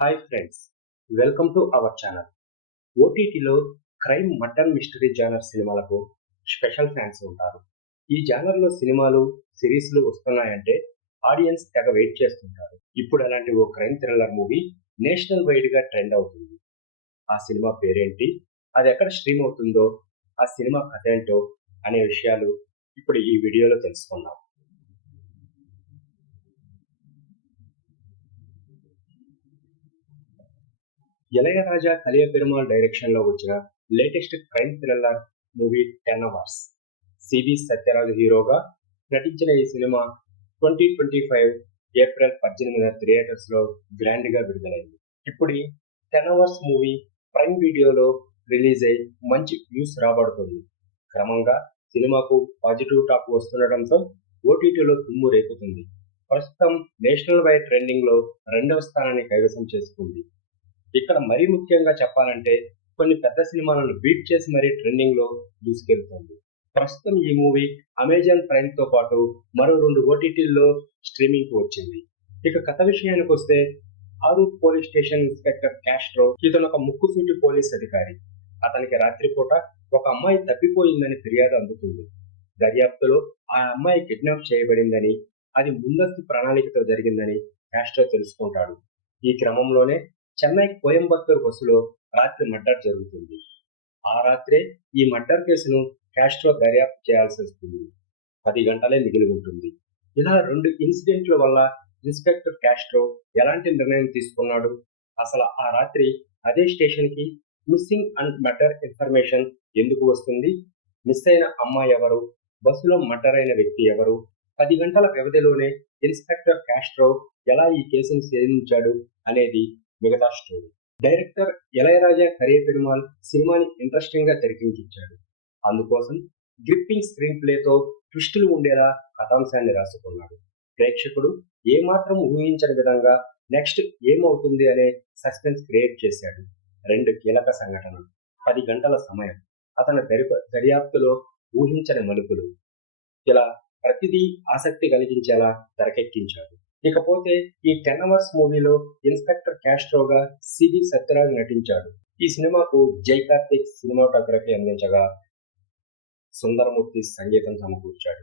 Hi friends, welcome to our channel. ఓటీటీలో crime murder mystery genre సినిమాలకు special fans ఉంటారు. ఈ జానర్లో సినిమాలు, సిరీస్లు వస్తున్నాయంటే ఆడియన్స్ తెగ వెయిట్ చేస్తుంటారు. ఇప్పుడు అలాంటి ఓ క్రైమ్ థ్రిల్లర్ మూవీ నేషనల్ వైడ్గా ట్రెండ్ అవుతుంది. ఆ సినిమా పేరేంటి, అది ఎక్కడ స్ట్రీమ్ అవుతుందో, ఆ సినిమా కథ ఏంటో అనే విషయాలు ఇప్పుడు ఈ వీడియోలో తెలుసుకుందాం. ఇళయరాజా కలియ పెరుమాళ్ డైరెక్షన్ లో వచ్చిన latest crime thriller movie 10 hours. Sibi Sathyaraj హీరోగా నటించిన ఈ సినిమా 2025 ఏప్రిల్ 18న థియేటర్స్ లో గ్రాండ్ గా విడుదలైంది. ఇప్పుడు ఈ 10 అవర్స్ మూవీ ప్రైమ్ వీడియోలో రిలీజ్ అయి మంచి వ్యూస్ రాబడుతుంది. క్రమంగా సినిమాకు పాజిటివ్ టాక్ వస్తుండటంతో ఓటీటీలో దుమ్ము రేపుతుంది. ప్రస్తుతం నేషనల్ వైడ్ ట్రెండింగ్ లో 2వ స్థానాన్ని కైవసం చేసుకుంది. ఇక్కడ మరీ ముఖ్యంగా చెప్పాలంటే కొన్ని పెద్ద సినిమాలను బీట్ చేసి మరీ ట్రెండింగ్ లో దూసుకెళ్తుంది. ప్రస్తుతం ఈ మూవీ అమెజాన్ ప్రైమ్ తో పాటు మరో 2 ఓటీటీల్లో స్ట్రీమింగ్ కు వచ్చింది. ఇక కథ విషయానికి వస్తే, Aroor police station inspector Castro ఇతను ఒక ముక్కుసూటి పోలీస్ అధికారి. అతనికి రాత్రిపూట ఒక అమ్మాయి తప్పిపోయిందని ఫిర్యాదు అందుతుంది. దర్యాప్తులో ఆ అమ్మాయి కిడ్నాప్ చేయబడిందని, అది ముందస్తు ప్రణాళికతో జరిగిందని క్యాస్ట్రో తెలుసుకుంటాడు. ఈ క్రమంలోనే చెన్నై కోయంబత్తూర్ బస్సులో రాత్రి మర్డర్ జరుగుతుంది. ఆ రాత్రే ఈ మర్డర్ కేసును క్యాస్ట్రో దర్యాప్తు చేయాల్సి వస్తుంది. 10 గంటలే మిగిలి ఉంటుంది. ఇలా 2 ఇన్సిడెంట్ల వల్ల ఇన్స్పెక్టర్ క్యాస్ట్రో ఎలాంటి నిర్ణయం తీసుకున్నాడు, అసలు ఆ రాత్రి అదే స్టేషన్ కి మిస్సింగ్ అండ్ మర్డర్ ఇన్ఫర్మేషన్ ఎందుకు వస్తుంది, మిస్ అయిన అమ్మాయి ఎవరు, బస్సులో మర్డర్ అయిన వ్యక్తి ఎవరు, 10 గంటల వ్యవధిలోనే ఇన్స్పెక్టర్ క్యాస్ట్రో ఎలా ఈ కేసును ఛేదించాడు అనేది మిగతా స్టోరీ. డైరెక్టర్ ఇళయరాజా కలియ పెరుమాళ్ సినిమాని ఇంట్రెస్టింగ్ గా తెరకెక్కించాడు. అందుకోసం గ్రిప్పింగ్ స్క్రీన్ ప్లేతో ట్విస్టులు ఉండేలా కథాంశాన్ని రాసుకున్నాడు. ప్రేక్షకుడు ఏమాత్రం ఊహించని విధంగా నెక్స్ట్ ఏమవుతుంది అనే సస్పెన్స్ క్రియేట్ చేశాడు. 2 కీలక సంఘటనలు, 10 గంటల సమయం, అతని దర్యాప్తులో ఊహించని మలుపులు, ఇలా ప్రతిదీ ఆసక్తి కలిగించేలా తెరకెక్కించాడు. ఇకపోతే ఈ 10 అవర్స్ మూవీలో ఇన్స్పెక్టర్ క్యాస్ట్రోగా సిబి సత్యరాజ్ నటించాడు. ఈ సినిమాకు జై కార్తిక్ సినిమాటోగ్రఫీ అందించగా సుందరమూర్తి సంగీతం సమకూర్చాడు.